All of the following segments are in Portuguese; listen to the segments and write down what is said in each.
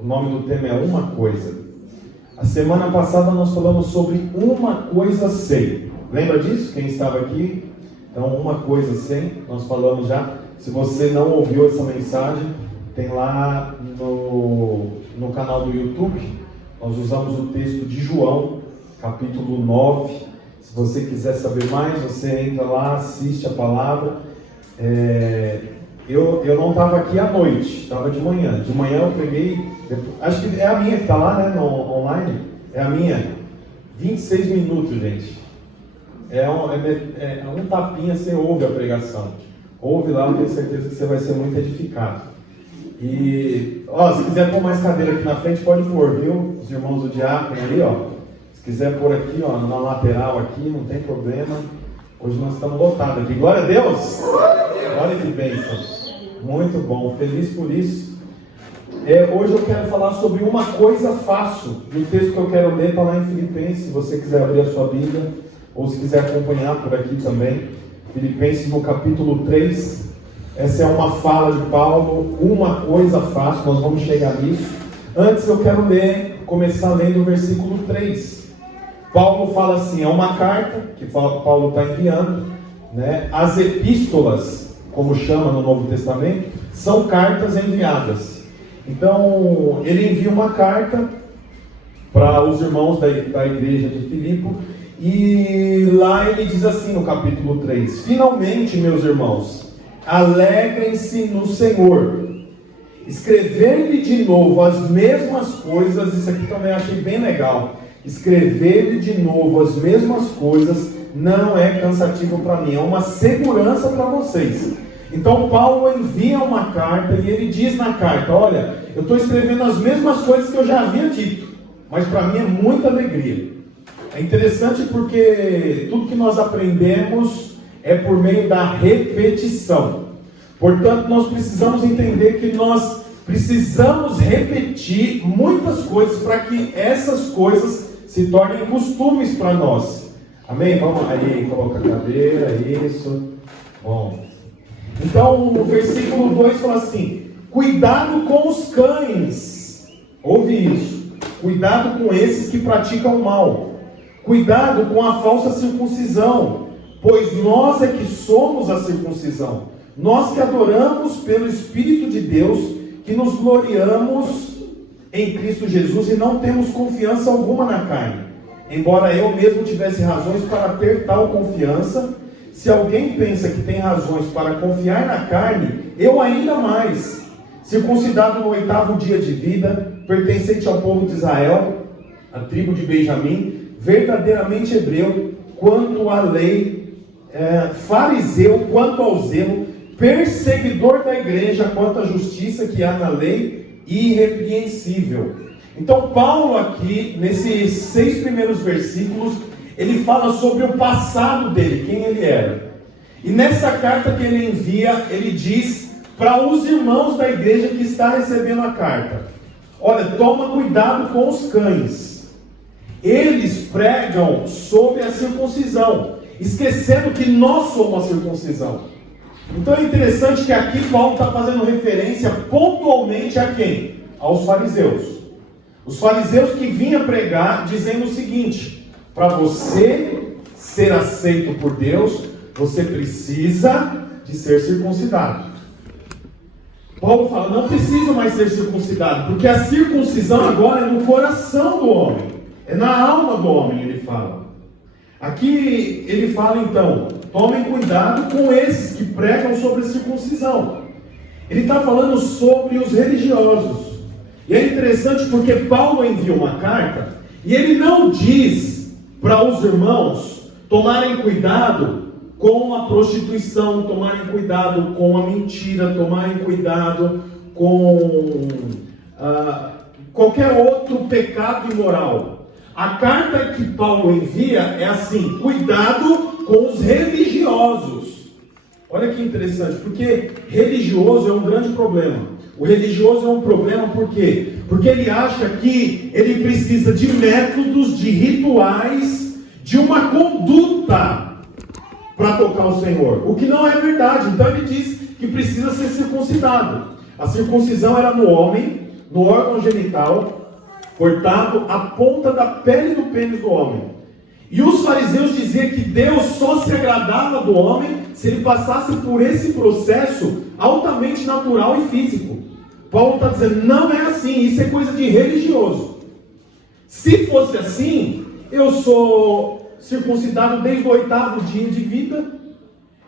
O nome do tema é Uma Coisa. A semana passada nós falamos sobre uma coisa sem. Lembra disso? Quem estava aqui? Então, uma coisa sem, nós falamos já. Se você não ouviu essa mensagem, tem lá no canal do YouTube. Nós usamos o texto de João, capítulo 9. Se você quiser saber mais, você entra lá, assiste a palavra. Eu não estava aqui à noite, estava de manhã. De manhã eu peguei, acho que é a minha que está lá, né, online. É a minha. 26 minutos, gente. É um tapinha, você ouve a pregação. Ouve lá, eu tenho certeza que você vai ser muito edificado. E, se quiser pôr mais cadeira aqui na frente, pode pôr, viu? Os irmãos do diácono ali, Se quiser pôr aqui, na lateral aqui, não tem problema. Hoje nós estamos lotados aqui. Glória a Deus! Olha que bênção. Muito bom, feliz por isso. Hoje eu quero falar sobre uma coisa fácil. O texto que eu quero ler está lá em Filipenses, se você quiser abrir a sua Bíblia, ou se quiser acompanhar por aqui também. Filipenses no capítulo 3. Essa é uma fala de Paulo, uma coisa fácil, nós vamos chegar nisso. Antes eu quero começar lendo o versículo 3. Paulo fala assim, é uma carta que Paulo está enviando, né? As epístolas, como chama no Novo Testamento, são cartas enviadas. Então, ele envia uma carta para os irmãos da igreja de Filipe, e lá ele diz assim no capítulo 3, finalmente, meus irmãos, alegrem-se no Senhor. Escrever-lhe de novo as mesmas coisas, isso aqui também achei bem legal. Escrever-lhe de novo as mesmas coisas não é cansativo para mim, é uma segurança para vocês. Então Paulo envia uma carta e ele diz na carta, olha, eu estou escrevendo as mesmas coisas que eu já havia dito, mas para mim é muita alegria. É interessante porque tudo que nós aprendemos é por meio da repetição. Portanto, nós precisamos entender que nós precisamos repetir muitas coisas para que essas coisas se tornem costumes para nós. Amém? Vamos aí, coloca a cadeira, isso. Bom. Então, o versículo 2 fala assim, cuidado com os cães. Ouve isso. Cuidado com esses que praticam mal. Cuidado com a falsa circuncisão, pois nós é que somos a circuncisão. Nós que adoramos pelo Espírito de Deus, que nos gloriamos em Cristo Jesus e não temos confiança alguma na carne. Embora eu mesmo tivesse razões para ter tal confiança, se alguém pensa que tem razões para confiar na carne, eu ainda mais. Circuncidado no 8º dia de vida, pertencente ao povo de Israel, a tribo de Benjamim, verdadeiramente hebreu, quanto à lei, fariseu, quanto ao zelo, perseguidor da igreja, quanto à justiça que há na lei, irrepreensível. Então Paulo aqui, nesses 6 primeiros versículos, ele fala sobre o passado dele, quem ele era. E nessa carta que ele envia, ele diz para os irmãos da igreja que está recebendo a carta, olha, toma cuidado com os cães. Eles pregam sobre a circuncisão, esquecendo que nós somos a circuncisão. Então é interessante que aqui Paulo está fazendo referência pontualmente a quem? Aos fariseus. Os fariseus que vinham pregar dizendo o seguinte, para você ser aceito por Deus, você precisa de ser circuncidado. Paulo fala, não precisa mais ser circuncidado, porque a circuncisão agora é no coração do homem, é na alma do homem, ele fala. Aqui ele fala então, tomem cuidado com esses que pregam sobre a circuncisão. Ele está falando sobre os religiosos. E é interessante porque Paulo envia uma carta, e ele não diz para os irmãos tomarem cuidado com a prostituição, tomarem cuidado com a mentira, tomarem cuidado com qualquer outro pecado imoral. A carta que Paulo envia é assim, cuidado com os religiosos. Olha que interessante, porque religioso é um grande problema. O religioso é um problema por quê? Porque ele acha que ele precisa de métodos, de rituais, de uma conduta para tocar o Senhor. O que não é verdade. Então ele diz que precisa ser circuncidado. A circuncisão era no homem, no órgão genital, cortado a ponta da pele do pênis do homem. E os fariseus diziam que Deus só se agradava do homem se ele passasse por esse processo altamente natural e físico. Paulo está dizendo, não é assim, isso é coisa de religioso. Se fosse assim, eu sou circuncidado desde o 8º dia de vida,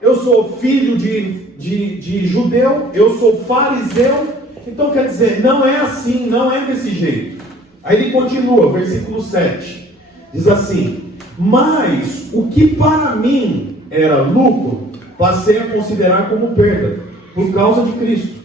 eu sou filho de judeu, eu sou fariseu. Então quer dizer, não é assim, não é desse jeito. Aí ele continua, versículo 7, diz assim: mas o que para mim era lucro, passei a considerar como perda, por causa de Cristo.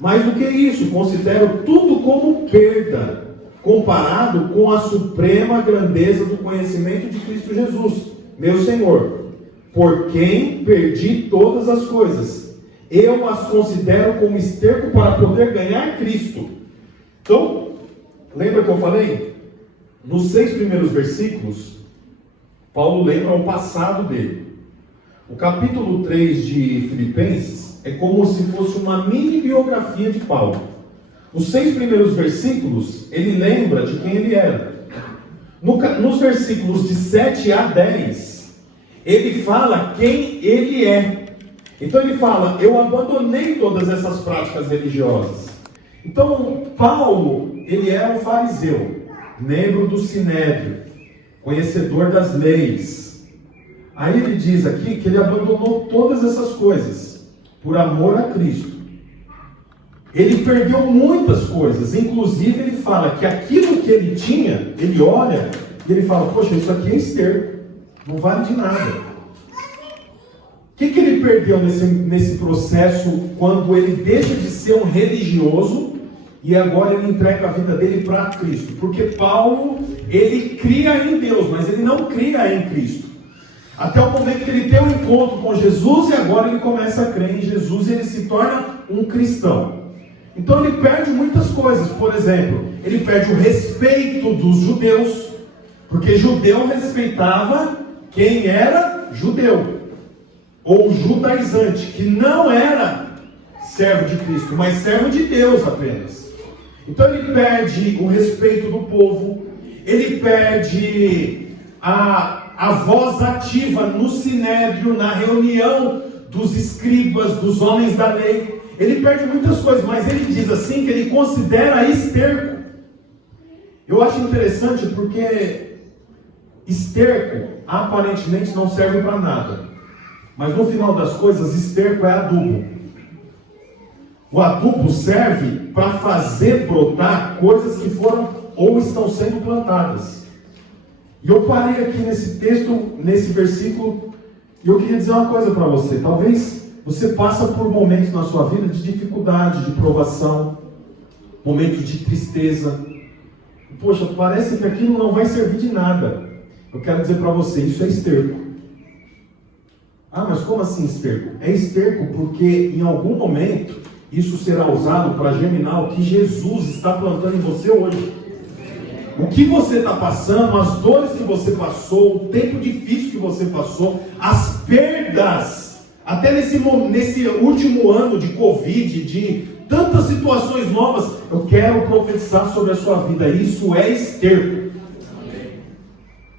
Mais do que isso, considero tudo como perda, comparado com a suprema grandeza do conhecimento de Cristo Jesus, meu Senhor, por quem perdi todas as coisas. Eu as considero como esterco para poder ganhar Cristo. Então, lembra que eu falei? Nos 6 primeiros versículos, Paulo lembra o passado dele. O capítulo 3 de Filipenses é como se fosse uma mini biografia de Paulo. Os 6 primeiros versículos, ele lembra de quem ele era. Nos versículos de 7 a 10, ele fala quem ele é. Então ele fala, eu abandonei todas essas práticas religiosas. Então, Paulo, ele era um fariseu, membro do Sinédrio, conhecedor das leis. Aí ele diz aqui que ele abandonou todas essas coisas por amor a Cristo. Ele perdeu muitas coisas, inclusive ele fala que aquilo que ele tinha, ele olha e ele fala, poxa, isso aqui é esterco, não vale de nada. O que ele perdeu nesse processo quando ele deixa de ser um religioso e agora ele entrega a vida dele para Cristo? Porque Paulo, ele cria em Deus, mas ele não cria em Cristo. Até o momento que ele tem um encontro com Jesus e agora ele começa a crer em Jesus e ele se torna um cristão. Então ele perde muitas coisas. Por exemplo, ele perde o respeito dos judeus, porque judeu respeitava quem era judeu, ou judaizante, que não era servo de Cristo, mas servo de Deus apenas. Então ele perde o respeito do povo, ele perde a voz ativa no sinédrio, na reunião dos escribas, dos homens da lei. Ele perde muitas coisas, mas ele diz assim que ele considera esterco. Eu acho interessante porque esterco aparentemente não serve para nada. Mas no final das coisas, esterco é adubo. O adubo serve para fazer brotar coisas que foram ou estão sendo plantadas. E eu parei aqui nesse texto, nesse versículo, e eu queria dizer uma coisa para você. Talvez você passe por momentos na sua vida de dificuldade, de provação, momentos de tristeza. Poxa, parece que aquilo não vai servir de nada. Eu quero dizer para você, isso é esterco. Ah, mas como assim esterco? É esterco porque em algum momento isso será usado para germinar o que Jesus está plantando em você hoje. O que você está passando, as dores que você passou, o tempo difícil que você passou, as perdas, até nesse último ano de Covid, de tantas situações novas, eu quero profetizar sobre a sua vida. Isso é esterco.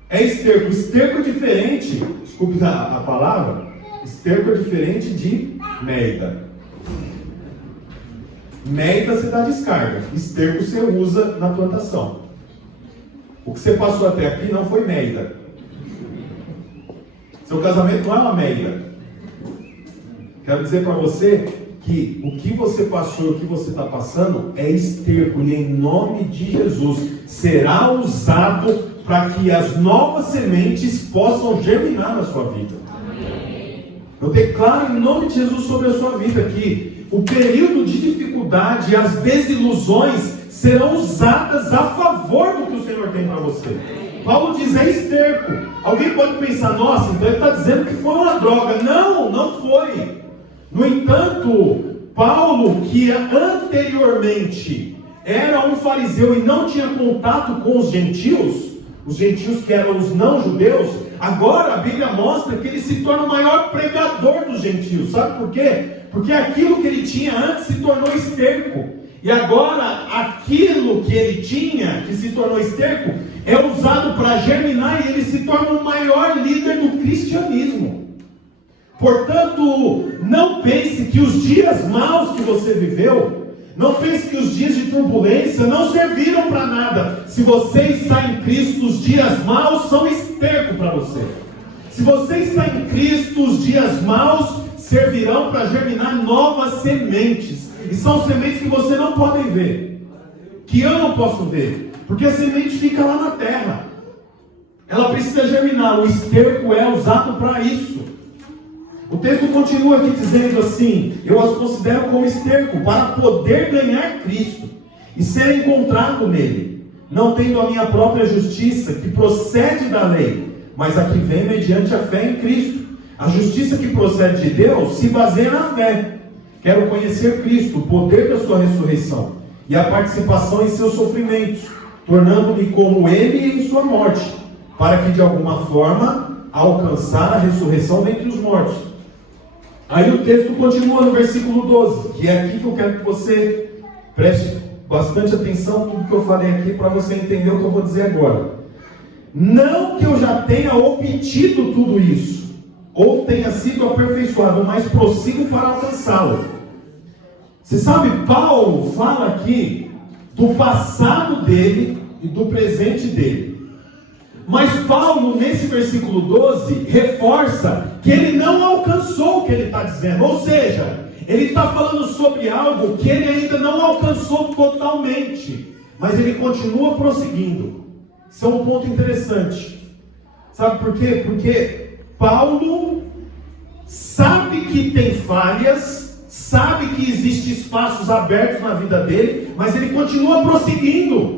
É esterco. Esterco é diferente, desculpe a palavra, esterco é diferente de merda. Merda você dá descarga, esterco você usa na plantação. O que você passou até aqui não foi merda. Seu casamento não é uma merda. Quero dizer para você que o que você passou e o que você está passando é esterco, e em nome de Jesus será usado para que as novas sementes possam germinar na sua vida. Amém. Eu declaro em nome de Jesus sobre a sua vida que o período de dificuldade e as desilusões serão usadas a favor do que o Senhor tem para você. Paulo diz, é esterco. Alguém pode pensar, nossa, então ele está dizendo que foi uma droga. Não, não foi. No entanto, Paulo, que anteriormente era um fariseu e não tinha contato com os gentios que eram os não-judeus, agora a Bíblia mostra que ele se torna o maior pregador dos gentios. Sabe por quê? Porque aquilo que ele tinha antes se tornou esterco. E agora, aquilo que ele tinha, que se tornou esterco, é usado para germinar e ele se torna o maior líder do cristianismo. Portanto, não pense que os dias maus que você viveu, não pense que os dias de turbulência não serviram para nada. Se você está em Cristo, os dias maus são esterco para você. Se você está em Cristo, os dias maus servirão para germinar novas sementes. E são sementes que você não pode ver, que eu não posso ver, porque a semente fica lá na terra. Ela precisa germinar. O esterco é usado para isso. O texto continua aqui dizendo assim: eu as considero como esterco para poder ganhar Cristo e ser encontrado nele, não tendo a minha própria justiça que procede da lei, mas a que vem mediante a fé em Cristo. A justiça que procede de Deus se baseia na fé. Quero conhecer Cristo, o poder da sua ressurreição e a participação em seus sofrimentos, tornando-me como ele em sua morte, para que de alguma forma alcançar a ressurreição dentre os mortos. Aí o texto continua no versículo 12, que é aqui que eu quero que você preste bastante atenção em tudo que eu falei aqui, para você entender o que eu vou dizer agora. Não que eu já tenha obtido tudo isso, ou tenha sido aperfeiçoado, mas prossigo para alcançá-lo. Você sabe, Paulo fala aqui do passado dele e do presente dele. Mas Paulo, nesse versículo 12, reforça que ele não alcançou o que ele está dizendo. Ou seja, ele está falando sobre algo que ele ainda não alcançou totalmente, mas ele continua prosseguindo. Isso é um ponto interessante. Sabe por quê? Porque Paulo sabe que tem falhas, sabe que existem espaços abertos na vida dele, mas ele continua prosseguindo.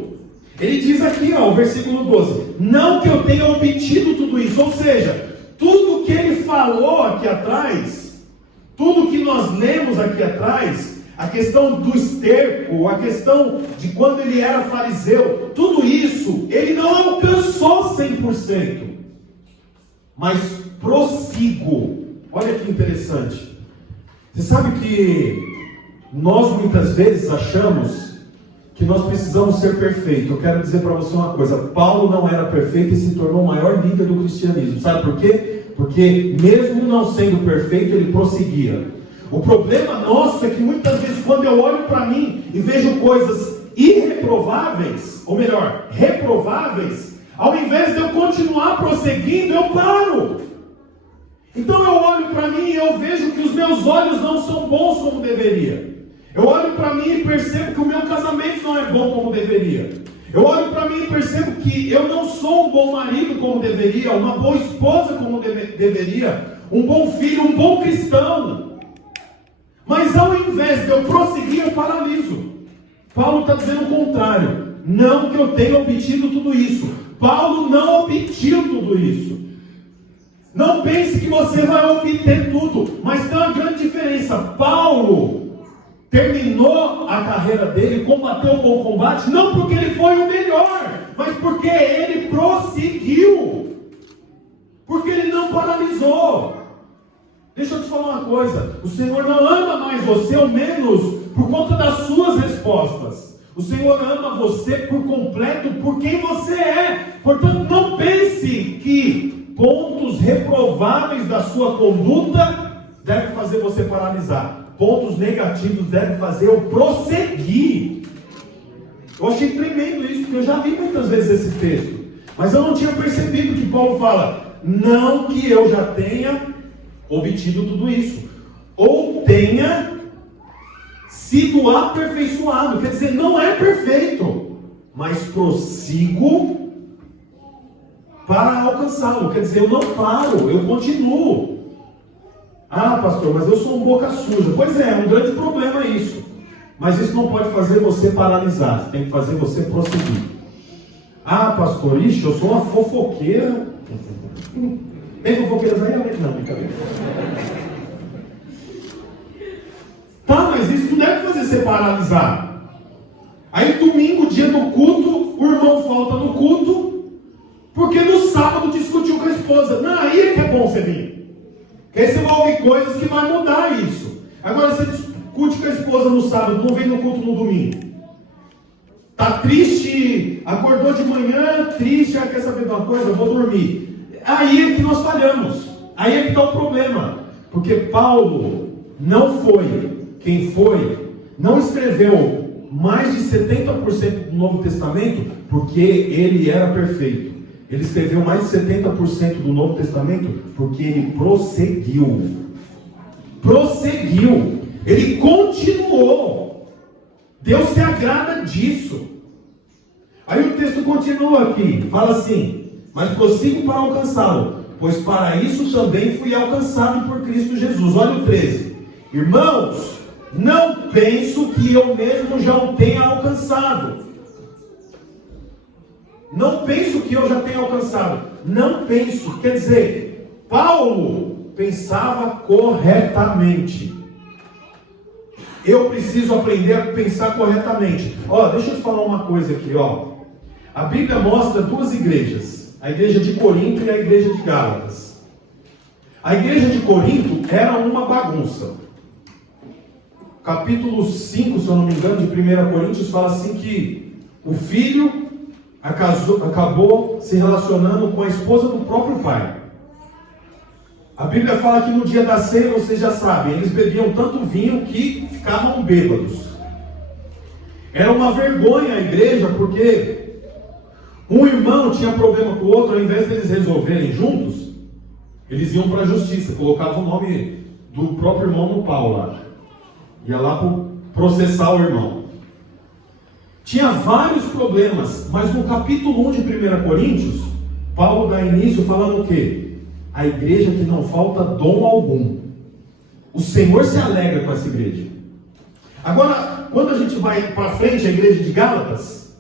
Ele diz aqui, o versículo 12: não que eu tenha obtido tudo isso, ou seja, tudo que ele falou aqui atrás, tudo que nós lemos aqui atrás, a questão do esterco, a questão de quando ele era fariseu, tudo isso ele não alcançou 100%, mas prossigo. Olha que interessante. Você sabe que nós muitas vezes achamos que nós precisamos ser perfeitos. Eu quero dizer para você uma coisa: Paulo não era perfeito e se tornou o maior líder do cristianismo. Sabe por quê? Porque mesmo não sendo perfeito, ele prosseguia. O problema nosso é que muitas vezes, quando eu olho para mim e vejo coisas irreprováveis, ou melhor, reprováveis, ao invés de eu continuar prosseguindo, eu paro. Então eu olho para mim e eu vejo que os meus olhos não são bons como deveria. Eu olho para mim e percebo que o meu casamento não é bom como deveria. Eu olho para mim e percebo que eu não sou um bom marido como deveria, uma boa esposa como deveria, um bom filho, um bom cristão. Mas ao invés de eu prosseguir, eu paraliso. Paulo está dizendo o contrário. Não que eu tenha obtido tudo isso. Paulo não obteve tudo isso. Não pense que você vai obter tudo, mas tem uma grande diferença. Paulo terminou a carreira dele, combateu o bom combate, não porque ele foi o melhor, mas porque ele prosseguiu, porque ele não paralisou. Deixa eu te falar uma coisa: o Senhor não ama mais você, ou menos, por conta das suas respostas. O Senhor ama você por completo, por quem você é. Portanto, não pense que pontos reprováveis da sua conduta devem fazer você paralisar. Pontos negativos devem fazer eu prosseguir. Eu achei tremendo isso, porque eu já vi muitas vezes esse texto, mas eu não tinha percebido que Paulo fala: não que eu já tenha obtido tudo isso, ou tenha sido aperfeiçoado. Quer dizer, não é perfeito, mas prossigo para alcançá-lo. Quer dizer, eu não paro, eu continuo. Ah, pastor, mas eu sou um boca suja. Pois é um grande problema isso. Mas isso não pode fazer você paralisar, tem que fazer você prosseguir. Ah, pastor, ixi, eu sou uma fofoqueira. Tem fofoqueiras aí? Não, brincadeira. Tá, mas isso não deve fazer você paralisar. Aí domingo, dia do culto, o irmão falta no culto, porque no sábado discutiu com a esposa. Não, aí é que é bom você vir. Porque aí você vai ouvir coisas que vai mudar isso. Agora você discute discute com a esposa no sábado, não vem no culto no domingo. Tá triste, acordou de manhã, triste, quer saber de uma coisa? Eu vou dormir. Aí é que nós falhamos. Aí é que está o problema. Porque Paulo não foi quem foi, não escreveu mais de 70% do Novo Testamento porque ele era perfeito. Ele escreveu mais de 70% do Novo Testamento porque ele prosseguiu. Prosseguiu. Ele continuou. Deus se agrada disso. Aí o texto continua aqui. Fala assim: mas prossigo para alcançá-lo, pois para isso também fui alcançado por Cristo Jesus. Olha o 13. Irmãos, não penso que eu mesmo já o tenha alcançado. Não penso que eu já tenha alcançado. Não penso. Quer dizer, Paulo pensava corretamente. Eu preciso aprender a pensar corretamente. Deixa eu te falar uma coisa aqui, A Bíblia mostra duas igrejas. A igreja de Corinto e a igreja de Gálatas. A igreja de Corinto era uma bagunça. Capítulo 5, se eu não me engano, de 1 Coríntios, fala assim que o filho acabou se relacionando com a esposa do próprio pai. A Bíblia fala que no dia da ceia, vocês já sabem, eles bebiam tanto vinho que ficavam bêbados. Era uma vergonha a igreja, porque um irmão tinha problema com o outro, ao invés de eles resolverem juntos, eles iam para a justiça, colocavam o nome do próprio irmão no pau lá. Ia lá processar o irmão. Tinha vários problemas, mas no capítulo 1 de 1 Coríntios, Paulo dá início falando o quê? A igreja que não falta dom algum. O Senhor se alegra com essa igreja. Agora, quando a gente vai para frente, a igreja de Gálatas,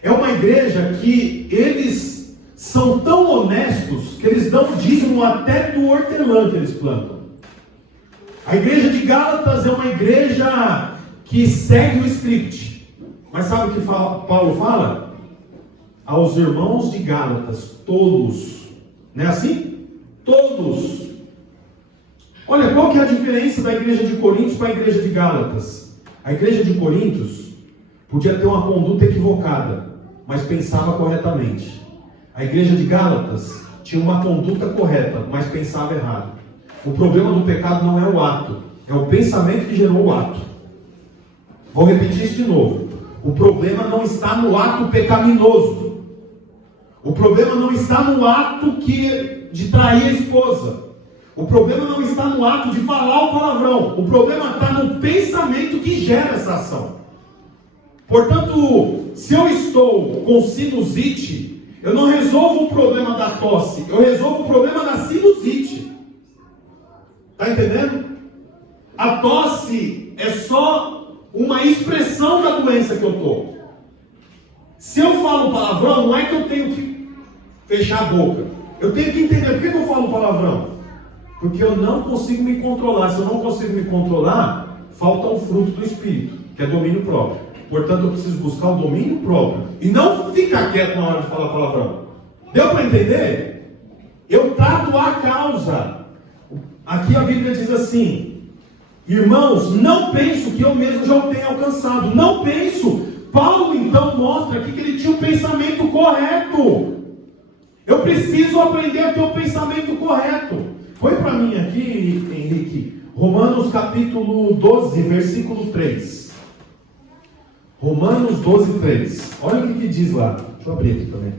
é uma igreja que eles são tão honestos que eles dão dízimo até do hortelã que eles plantam. A igreja de Gálatas é uma igreja que segue o script. Mas sabe o que Paulo fala? Aos irmãos de Gálatas, todos. Não é assim? Todos. Olha, qual que é a diferença da igreja de Coríntios para a igreja de Gálatas? A igreja de Coríntios podia ter uma conduta equivocada, mas pensava corretamente. A igreja de Gálatas tinha uma conduta correta, mas pensava errado. O problema do pecado não é o ato, é o pensamento que gerou o ato. Vou repetir isso de novo. O problema não está no ato pecaminoso. O problema não está no ato de trair a esposa. O problema não está no ato de falar o palavrão. O problema está no pensamento que gera essa ação. Portanto, se eu estou com sinusite, eu não resolvo o problema da tosse, eu resolvo o problema da sinusite. Está entendendo? A tosse é só uma expressão da doença que eu estou. Se eu falo palavrão, não é que eu tenho que fechar a boca. Eu tenho que entender por que eu falo palavrão. Porque eu não consigo me controlar. Se eu não consigo me controlar, falta um fruto do Espírito, que é domínio próprio. Portanto, eu preciso buscar o domínio próprio. E não ficar quieto na hora de falar palavrão. Deu para entender? Eu trato a causa. Aqui a Bíblia diz assim: irmãos, não penso que eu mesmo já o tenha alcançado. Não penso. Paulo então mostra aqui que ele tinha um pensamento correto. Eu preciso aprender a ter um pensamento correto. Põe para mim aqui, Henrique, Romanos capítulo 12, versículo 3. Romanos 12, 3. Olha o que diz lá. Deixa eu abrir aqui também.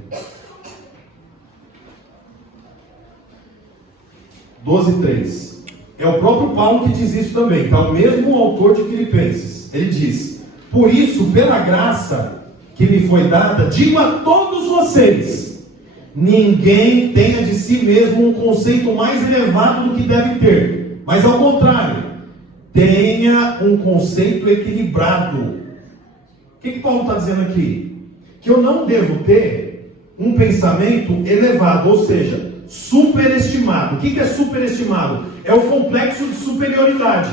12, 3. É o próprio Paulo que diz isso também. Está o mesmo autor de Filipenses. Ele diz: por isso, pela graça que me foi dada, digo a todos vocês: ninguém tenha de si mesmo um conceito mais elevado do que deve ter, mas ao contrário, tenha um conceito equilibrado. O que Paulo está dizendo aqui? Que eu não devo ter um pensamento elevado, ou seja, superestimado. O que é superestimado? É o complexo de superioridade.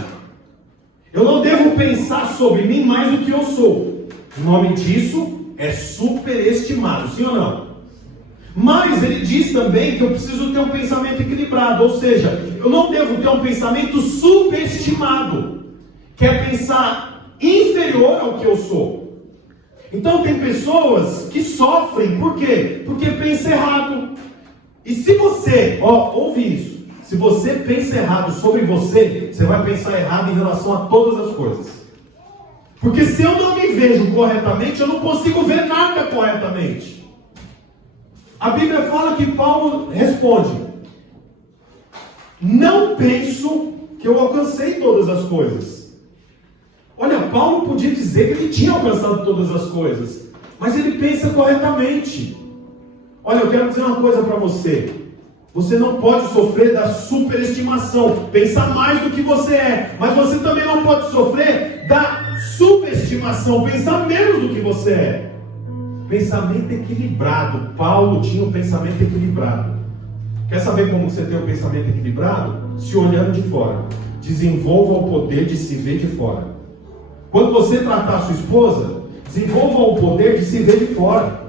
Eu não devo pensar sobre mim mais do que eu sou. O nome disso é superestimado, sim ou não? Mas ele diz também que eu preciso ter um pensamento equilibrado, ou seja, eu não devo ter um pensamento subestimado. quer pensar inferior ao que eu sou. Então tem pessoas que sofrem, por quê? Porque pensa errado. E se você, ouve isso, se você pensa errado sobre você, você vai pensar errado em relação a todas as coisas. Porque se eu não me vejo corretamente, eu não consigo ver nada corretamente. A Bíblia fala que Paulo responde: não penso que eu alcancei todas as coisas. Olha, Paulo podia dizer que ele tinha alcançado todas as coisas, mas ele pensa corretamente. Olha, eu quero dizer uma coisa para você. Você não pode sofrer da superestimação, pensar mais do que você é, mas você também não pode sofrer da subestimação, pensar menos do que você é. Pensamento equilibrado. Paulo tinha um pensamento equilibrado. Quer saber como você tem um pensamento equilibrado? Se olhando de fora. Desenvolva o poder de se ver de fora. Quando você tratar a sua esposa, desenvolva o poder de se ver de fora.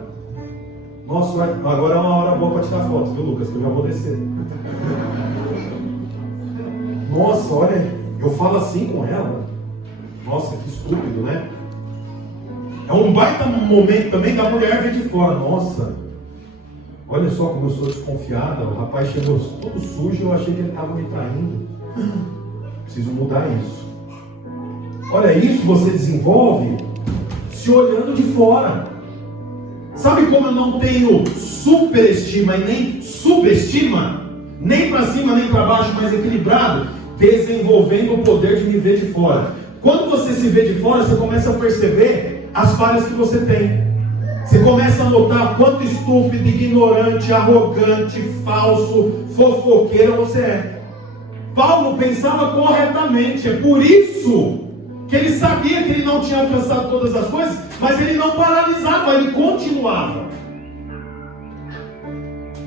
Nossa, agora é uma hora boa para tirar fotos, viu, Lucas? Que eu já vou descer. Nossa, olha, eu falo assim com ela. Nossa, que estúpido, né? É um baita momento também da mulher ver de fora. Nossa, olha só como eu sou desconfiada. O rapaz chegou todo sujo e eu achei que ele estava me traindo. Preciso mudar isso. Olha, isso você desenvolve se olhando de fora. Sabe como eu não tenho superestima e nem subestima? Nem para cima nem para baixo, mas equilibrado? Desenvolvendo o poder de me ver de fora. Quando você se vê de fora, você começa a perceber as falhas que você tem. Você começa a notar quanto estúpido, ignorante, arrogante, falso, fofoqueiro você é. Paulo pensava corretamente, é por isso que ele sabia que ele não tinha alcançado todas as coisas, mas ele não paralisava, ele continuava.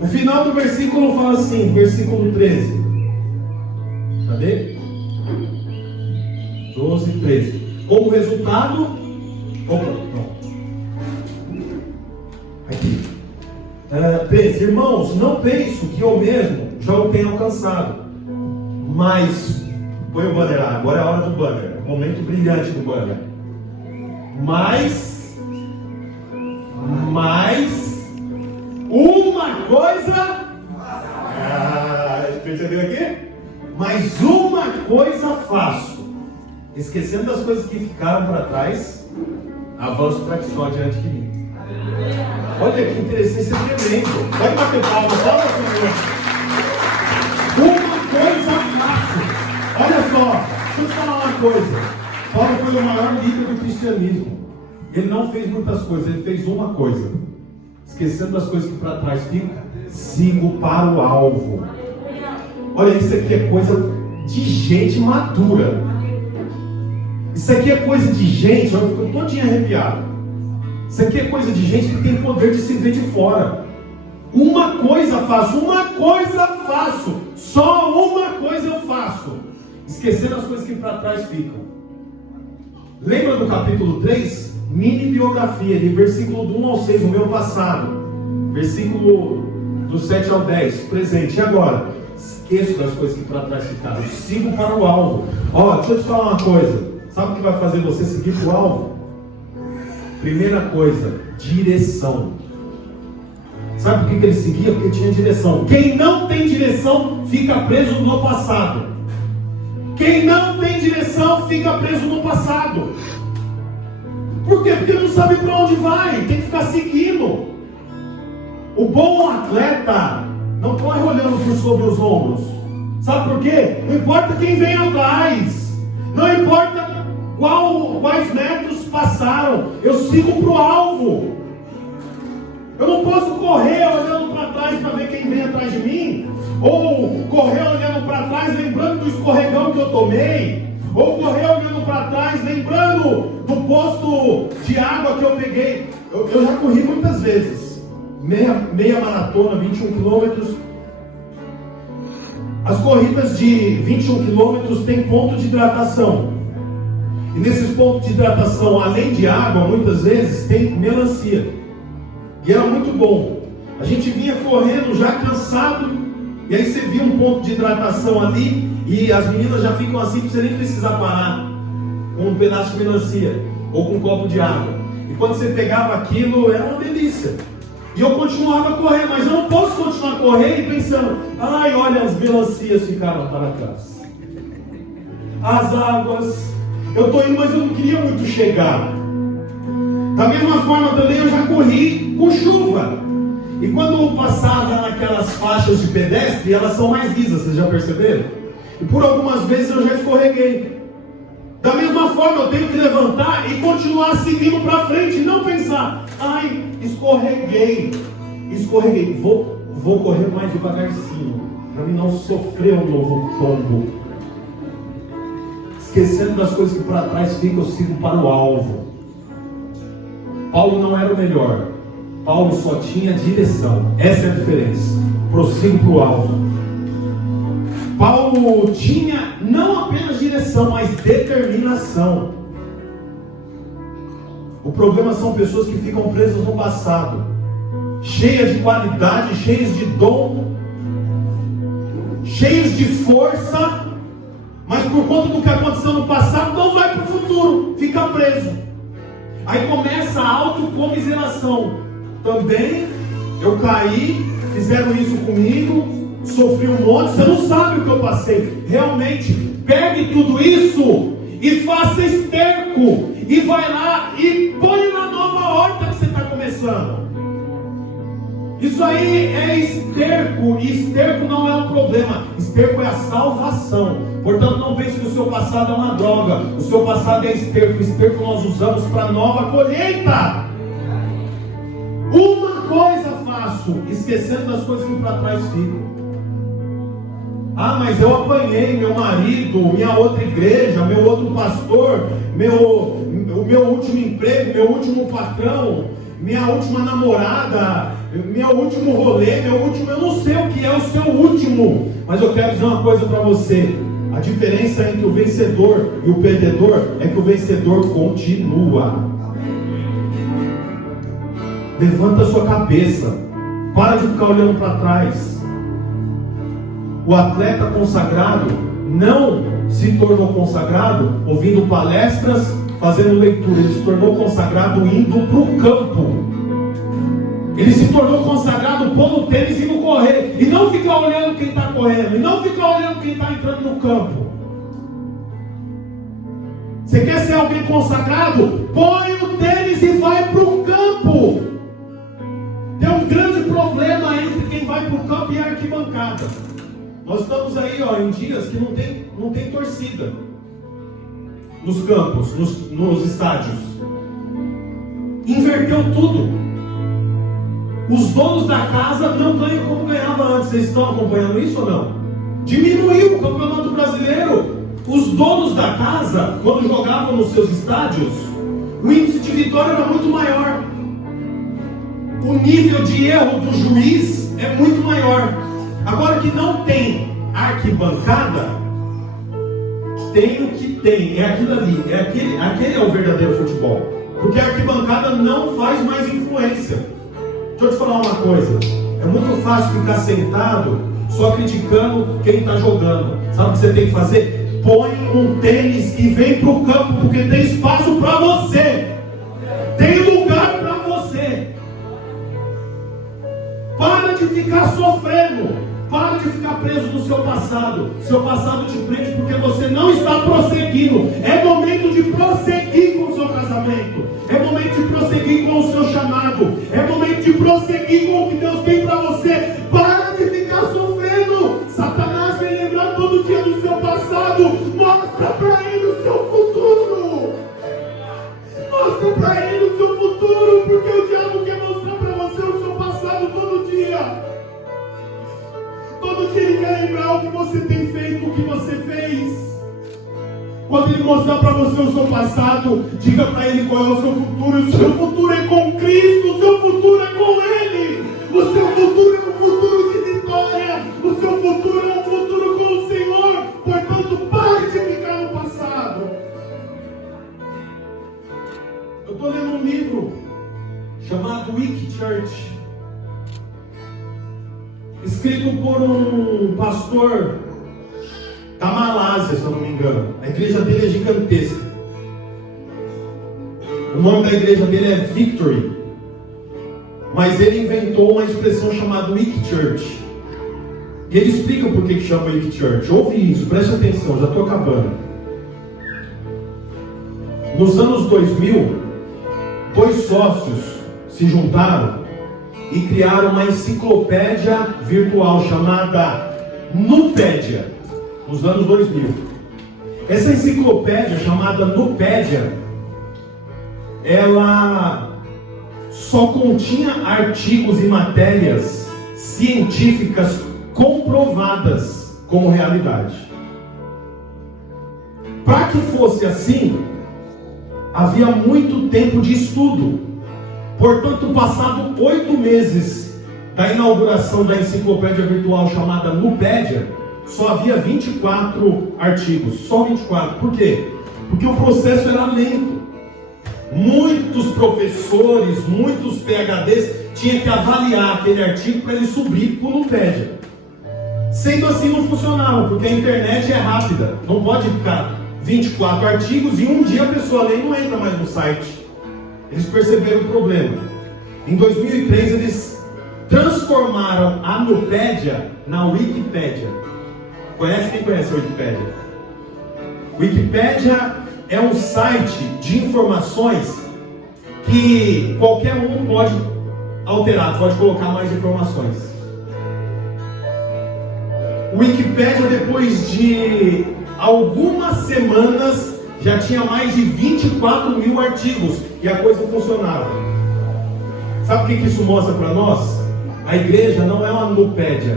O final do versículo fala assim, versículo 13. Cadê? 12, 13. Como resultado... Opa, não. Aqui. 13. Irmãos, não penso que eu mesmo já o tenha alcançado. Mas... Põe o banner lá, agora é a hora do banner. Momento brilhante do banner. Mas uma coisa... percebeu aqui? Mas uma coisa faço, esquecendo das coisas que ficaram para trás, avanço para que só adiante de mim. Olha que interessante, isso é tremendo. Vai bater palma, palma, Senhor. Uma coisa faço. Olha só, deixa eu te falar uma coisa. Paulo foi o maior líder do cristianismo. Ele não fez muitas coisas, ele fez uma coisa. Esquecendo das coisas que para trás ficam, sigo para o alvo. Olha, isso aqui é coisa de gente madura. Isso aqui é coisa de gente, eu fico todinho arrepiado. Isso aqui é coisa de gente que tem poder de se ver de fora. Uma coisa faço, só uma coisa eu faço. Esquecendo as coisas que para trás ficam. Lembra do capítulo 3? Mini biografia, de versículo do 1 ao 6, o meu passado. Versículo do 7 ao 10, presente. E agora? Esqueço das coisas que para trás ficaram. Sigo para o alvo. Ó, deixa eu te falar uma coisa. Sabe o que vai fazer você seguir para o alvo? Primeira coisa, direção. Sabe por que ele seguia? Porque tinha direção. Quem não tem direção fica preso no passado. Quem não tem direção fica preso no passado. Por quê? Porque não sabe para onde vai. Tem que ficar seguindo. O bom atleta não corre olhando por sobre os ombros. Sabe por quê? Não importa quem vem atrás. Não importa quais metros passaram. Eu sigo para o alvo. Eu não posso correr olhando para trás para ver quem vem atrás de mim. Ou correr olhando para trás lembrando do escorregão que eu tomei. Ou correr olhando para trás lembrando do posto de água que eu peguei. Eu já corri muitas vezes. Meia maratona, 21 quilômetros. As corridas de 21 quilômetros têm ponto de hidratação. E nesses pontos de hidratação, além de água, muitas vezes tem melancia. E era muito bom. A gente vinha correndo já cansado. E aí você via um ponto de hidratação ali. E as meninas já ficam assim, para você nem precisar parar. com um pedaço de melancia ou com um copo de água. E quando você pegava aquilo, era uma delícia. E eu continuava a correr, mas eu não posso continuar a correr e pensando, ai, olha, as melancias ficaram para trás. As águas, eu estou indo, mas eu não queria muito chegar. Da mesma forma também eu já corri com chuva. E quando eu passava naquelas faixas de pedestre, elas são mais lisas, vocês já perceberam? E por algumas vezes eu já escorreguei. Da mesma forma eu tenho que levantar e continuar seguindo para frente, e não pensar, ai, escorreguei, vou correr mais devagarzinho, para mim não sofrer um novo tombo. Esquecendo das coisas que para trás ficam, eu sigo para o alvo. Paulo não era o melhor, Paulo só tinha direção, essa é a diferença. Prossigo para o alvo. Paulo tinha não apenas direção, mas determinação. O problema são pessoas que ficam presas no passado, cheias de qualidade, cheias de dom, cheias de força, mas por conta do que aconteceu no passado, não vai para o futuro, fica preso. Aí começa a autocomiseração. Também eu caí, fizeram isso comigo, sofri um monte, você não sabe o que eu passei. Realmente, pegue tudo isso e faça esterco, e vai lá e põe na nova horta que você está começando. Isso aí é esterco, e esterco não é um problema, esterco é a salvação. Portanto, não pense que o seu passado é uma droga, o seu passado é esterco. Esterco nós usamos para nova colheita. Uma coisa faço, esquecendo das coisas que para trás ficam. Ah, mas eu apanhei meu marido, minha outra igreja, meu outro pastor, o meu último emprego, meu último patrão, minha última namorada, meu último rolê, eu não sei o que é o seu último, mas eu quero dizer uma coisa para você. A diferença entre o vencedor e o perdedor é que o vencedor continua. Levanta a sua cabeça, para de ficar olhando para trás. O atleta consagrado não se tornou consagrado ouvindo palestras, fazendo leitura. Ele se tornou consagrado indo para o campo. Ele se tornou consagrado pondo tênis e indo correr. E não ficar olhando quem está correndo. E não ficar olhando quem está entrando no campo. Você quer ser alguém consagrado? Põe o tênis e vai para o campo. Tem um grande problema entre quem vai para o campo e a arquibancada. Nós estamos aí em dias que não tem torcida nos campos, nos estádios. Inverteu tudo. Os donos da casa não ganham como ganhava antes. Vocês estão acompanhando isso ou não? Diminuiu o Campeonato Brasileiro. Os donos da casa, quando jogavam nos seus estádios, o índice de vitória era muito maior. O nível de erro do juiz é muito maior. Agora que não tem arquibancada, tem o que tem, é aquilo ali, aquele é o verdadeiro futebol. Porque a arquibancada não faz mais influência. Deixa eu te falar uma coisa, é muito fácil ficar sentado só criticando quem está jogando. Sabe o que você tem que fazer? Põe um tênis e vem para o campo, porque tem espaço para você, tem lugar para você. Para de ficar sofrendo. Para de ficar preso no seu passado. Seu passado te prende porque você não está prosseguindo. É momento de prosseguir com o seu casamento. É momento de prosseguir com o seu chamado. É momento de prosseguir com o que Deus tem para você. Para de ficar sofrendo. Satanás vem lembrar todo dia do seu passado. Mostra para ele o seu futuro. Mostra para ele o seu futuro. Porque o diabo quer mostrar para você o seu passado todo dia. Todo dia ele quer lembrar o que você tem feito, o que você fez. Quando ele mostrar para você o seu passado, diga para ele qual é o seu futuro. O seu futuro é com Cristo, o seu futuro é com Ele. O seu futuro é um futuro de vitória. O seu futuro é um futuro com o Senhor. Portanto, pare de ficar no passado. Eu estou lendo um livro chamado Weak Church, escrito por um pastor da Malásia, se eu não me engano. A igreja dele é gigantesca. O nome da igreja dele é Victory. Mas ele inventou uma expressão chamada Weak Church. E ele explica por que chama Weak Church. Ouve isso, preste atenção, já estou acabando. Nos anos 2000, dois sócios se juntaram e criaram uma enciclopédia virtual chamada Nupédia, nos anos 2000. Essa enciclopédia chamada Nupédia, ela só continha artigos e matérias científicas comprovadas como realidade. Para que fosse assim, havia muito tempo de estudo. Portanto, passado 8 meses da inauguração da enciclopédia virtual chamada Nupédia, só havia 24 artigos. Só 24. Por quê? Porque o processo era lento. Muitos professores, muitos PhDs tinham que avaliar aquele artigo para ele subir para o Nupédia. Sendo assim, não funcionava, porque a internet é rápida. Não pode ficar 24 artigos e um dia a pessoa lê e não entra mais no site. Eles perceberam o problema. Em 2003, eles transformaram a Nupédia na Wikipédia. Quem conhece a Wikipédia? Wikipédia é um site de informações que qualquer um pode alterar, pode colocar mais informações. O Wikipédia, depois de algumas semanas, já tinha mais de 24 mil artigos e a coisa funcionava. Sabe o que isso mostra para nós? A igreja não é uma Nupédia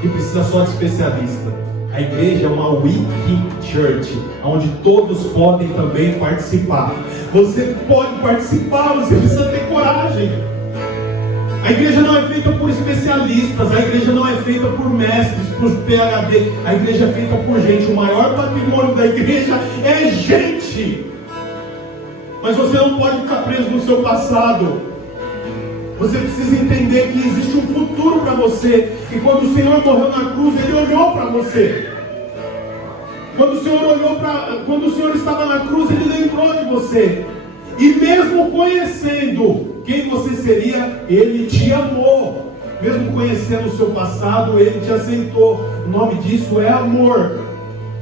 que precisa só de especialista. A igreja é uma Wiki Church, onde todos podem também participar. Você pode participar, você precisa ter coragem. A igreja não é feita por especialistas, a igreja não é feita por mestres, por PhD. A igreja é feita por gente. O maior patrimônio da igreja é gente. Mas você não pode ficar preso no seu passado. Você precisa entender que existe um futuro para você. E quando o Senhor morreu na cruz, Ele olhou para você. Quando o Senhor estava na cruz, Ele lembrou de você. E mesmo conhecendo quem você seria, Ele te amou. Mesmo conhecendo o seu passado, Ele te aceitou. O nome disso é amor.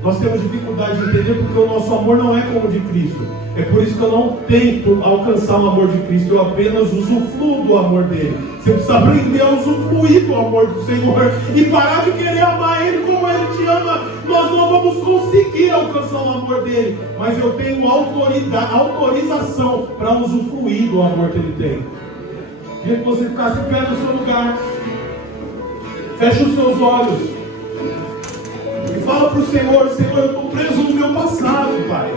Nós temos dificuldade de entender porque o nosso amor não é como o de Cristo. É por isso que eu não tento alcançar o amor de Cristo, eu apenas usufruo do amor dele. Você precisa aprender a usufruir do amor do Senhor e parar de querer amar Ele como Ele te ama. Nós não vamos conseguir alcançar o amor dele, mas eu tenho autorização para usufruir do amor que Ele tem. Queria que você ficasse em pé no seu lugar. Feche os seus olhos e fala para o Senhor: Senhor, eu estou preso no meu passado, Pai.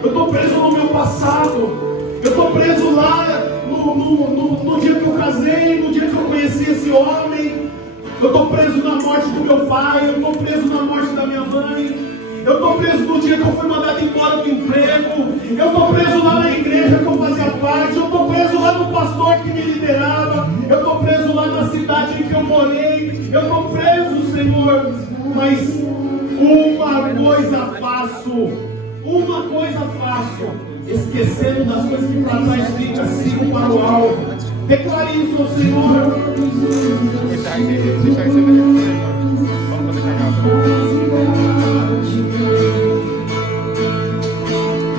Eu estou preso no meu passado. Eu estou preso lá no dia que eu casei, no dia que eu conheci esse homem. Eu estou preso na morte do meu pai. Eu estou preso na morte da minha mãe. Eu estou preso no dia que eu fui mandado embora do emprego. Eu estou preso lá na igreja que eu fazia parte. Eu estou preso lá no pastor que me liderava. Eu estou preso lá na cidade em que eu morei. Eu estou preso, Senhor. Mas uma coisa faço, esquecendo das coisas que para trás fica, sigo para o alvo. Declare isso ao Senhor.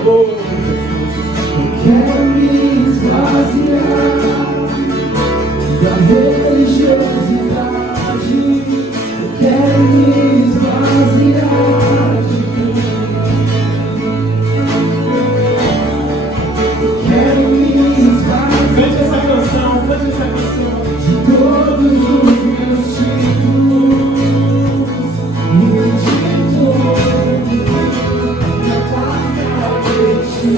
Oh, quero me esvaziar da religiosidade. Quero me esvaziar de mim. Quero me esvaziar. Cante essa canção, cante essa canção. De todos os meus títulos, de todo na palavra de ti.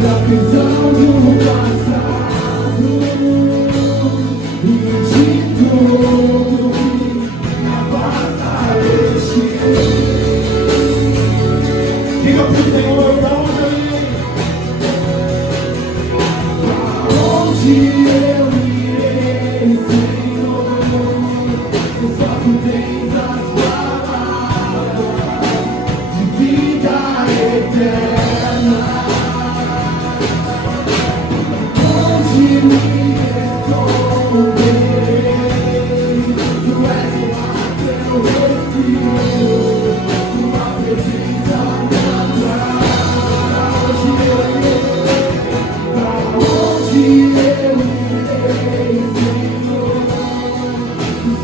da prisão do passado e de tudo que afasta este. Diga pro Senhor, pra onde eu irei, Senhor? Só tu tens as palavras de vida eterna. Onde me esconderei? Tu és o ar que eu respiro, tua presença me atrai. Onde eu irei? Pra onde eu irei, Senhor?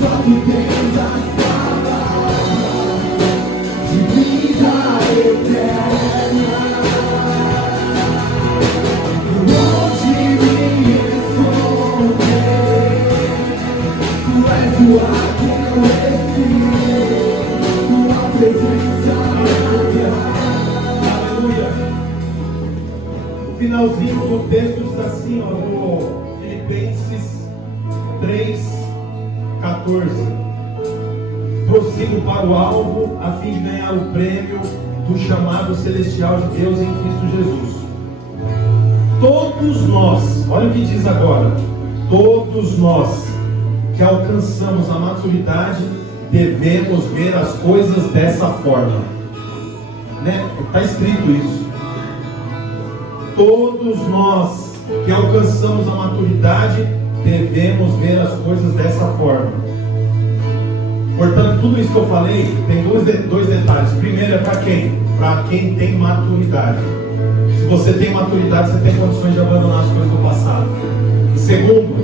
Só tu tens as palavras de vida eterna. Onde me esconderei? Tu és o ar que eu respiro, tua presença me atrai. Aleluia. O finalzinho do texto diz assim, ó, no Filipenses 3:14. Prossigo para o alvo, a fim de ganhar o prêmio do chamado celestial de Deus em Cristo Jesus. Todos nós, olha o que diz agora, todos nós que alcançamos a maturidade, devemos ver as coisas dessa forma. Né? Está escrito isso. Todos nós que alcançamos a maturidade, devemos ver as coisas dessa forma. Portanto, tudo isso que eu falei tem dois detalhes. Primeiro é para quem? Para quem tem maturidade. Se você tem maturidade, você tem condições de abandonar as coisas do passado. E segundo,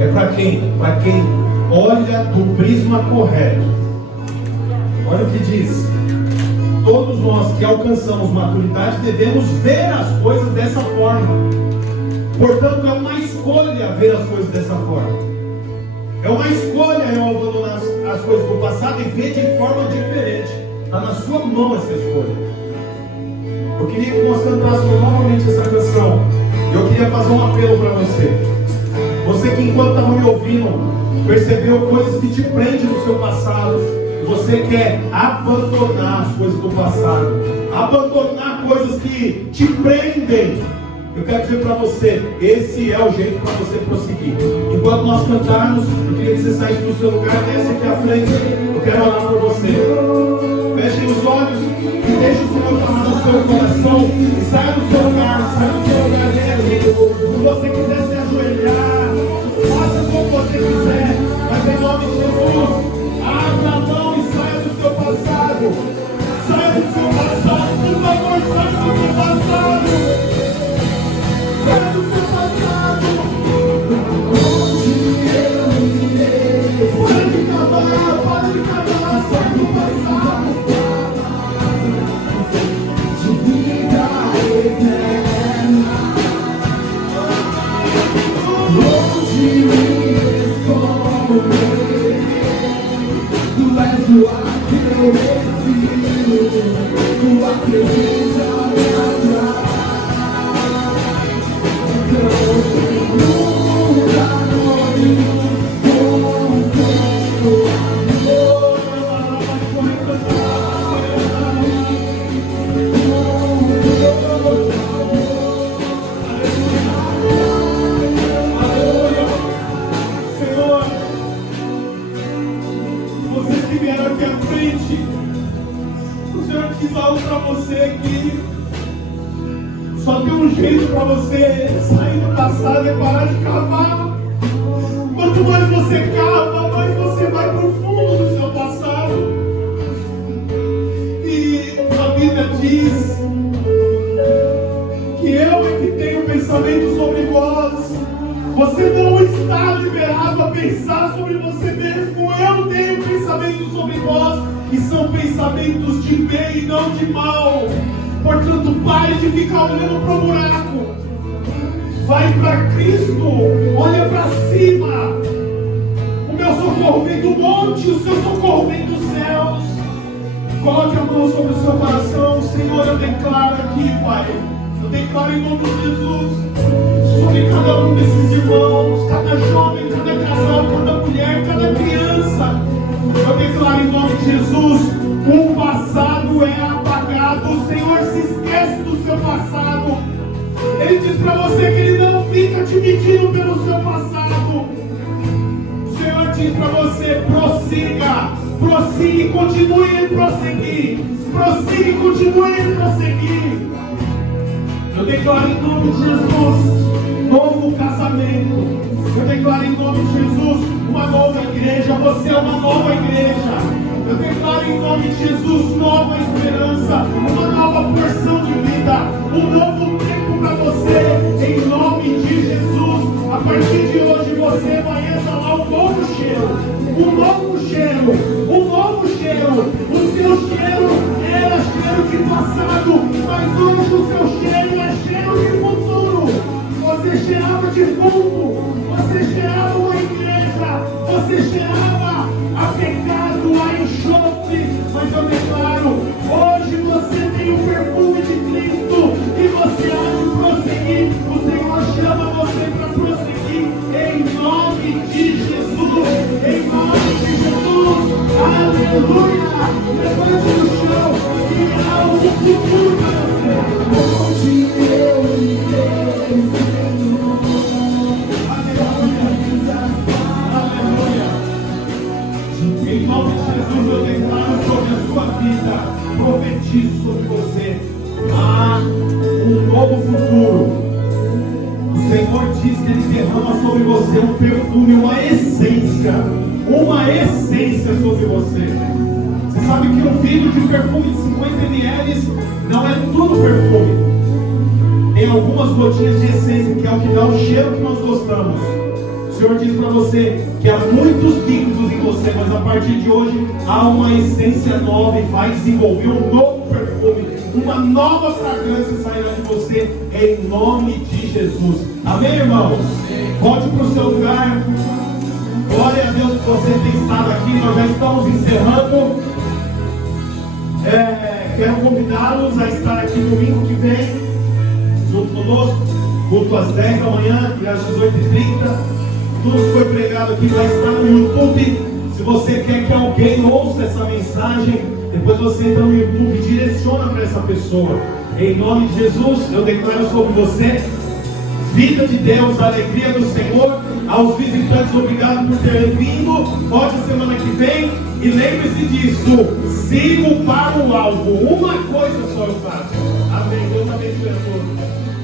é para quem? Para quem olha do prisma correto. Olha o que diz. Todos nós que alcançamos maturidade devemos ver as coisas dessa forma. Portanto, é uma escolha ver as coisas dessa forma. É uma escolha eu abandonar as coisas do passado e ver de forma diferente. Está na sua mão essa escolha. Eu queria que nós cantássemos novamente essa canção. Eu queria fazer um apelo para você. Você que enquanto estava me ouvindo, percebeu coisas que te prendem no seu passado. Você quer abandonar as coisas do passado, abandonar coisas que te prendem. Eu quero dizer para você, esse é o jeito para você prosseguir. Enquanto nós cantarmos, eu queria que você saísse do seu lugar, desce aqui à frente. Eu quero orar por você. Feche os olhos e deixe o Senhor falar no seu coração. E saia do seu lugar, saia do seu lugar dentro. Se você quiser se ajoelhar, faça como você quiser, mas em nome de Jesus. Abra a mão e saia do seu passado. Saia do seu passado, por favor, saia do seu passado. Saia do seu passado. Onde eu irei? Para de cavar, saia do passado. De vida eterna. Onde me esconderei? Tu és o ar que eu respiro, tua presença me atrai. Então nunca com teu amor. Senhor, vocês que vieram aqui à frente, o Senhor diz algo para você aqui. Só tem um jeito para você sair do passado, é parar de cavar. Quanto mais você cava, mais você vai para o fundo do seu passado. E a Bíblia diz que eu é que tenho pensamento sobre vós. Você não está liberado a pensar sobre você mesmo. Eu tenho pensamentos sobre vós, que são pensamentos de bem e não de mal. Portanto, pare de ficar olhando para o buraco. Vai para Cristo, olha para cima. O meu socorro vem do monte, o seu socorro vem dos céus. Coloque a mão sobre o seu coração. Senhor, eu declaro aqui, Pai, Eu declaro em nome de Jesus sobre cada um desses irmãos, cada jovem, cada casal, cada mulher, cada criança. Eu declaro em nome de Jesus: o passado é apagado. O Senhor se esquece do seu passado. Ele diz para você que Ele não fica te medindo pelo seu passado. O Senhor diz para você: prossiga, prossiga, continue a prosseguir. Prossiga e continue a prosseguir. Eu declaro em nome de Jesus novo casamento. Eu declaro em nome de Jesus uma nova igreja. Você é uma nova igreja. Eu declaro em nome de Jesus nova esperança, uma nova porção de vida, um novo tempo para você, em nome de Jesus. A partir de hoje você vai exalar um novo cheiro, um novo cheiro, um novo cheiro. O seu cheiro era cheiro de passado, mas hoje o seu cheiro é cheiro de futuro. Você cheirava de fundo, você cheirava uma igreja, você cheirava a pecado, a enxofre, mas eu declaro, hoje você tem o perfume de Cristo e você há de prosseguir. O Senhor chama você para prosseguir em nome de Jesus, em nome de Jesus. Aleluia! Levante no chão e há um futuro para você. Onde eu irei, em nome de Jesus eu declaro sobre a sua vida, profetizo sobre você, há um novo futuro. O Senhor diz que Ele derrama sobre você um perfume, uma essência sobre você. Você sabe que um vidro de perfume de 50 ml não é tudo perfume. Tem algumas gotinhas de essência, que é o que dá o cheiro que nós gostamos. O Senhor diz para você que há muitos líquidos em você, mas a partir de hoje há uma essência nova e vai desenvolver um novo perfume, uma nova fragrância sairá de você em nome de Jesus. Amém, irmãos? Volte para o seu lugar. Glória a Deus que você tem estado aqui. Nós já estamos encerrando. Quero convidá-los a estar aqui domingo que vem junto conosco, culto às 10 da manhã e às 18h30. Tudo que foi pregado aqui vai estar no YouTube. Se você quer que alguém ouça essa mensagem, depois você entra no YouTube e direciona para essa pessoa. Em nome de Jesus, eu declaro sobre você vida de Deus, alegria do Senhor. Aos visitantes, obrigado por terem vindo. Volte a semana que vem e lembre-se disso: sigo para o alvo. Uma coisa só eu faço. Amém. Deus abençoe a todos.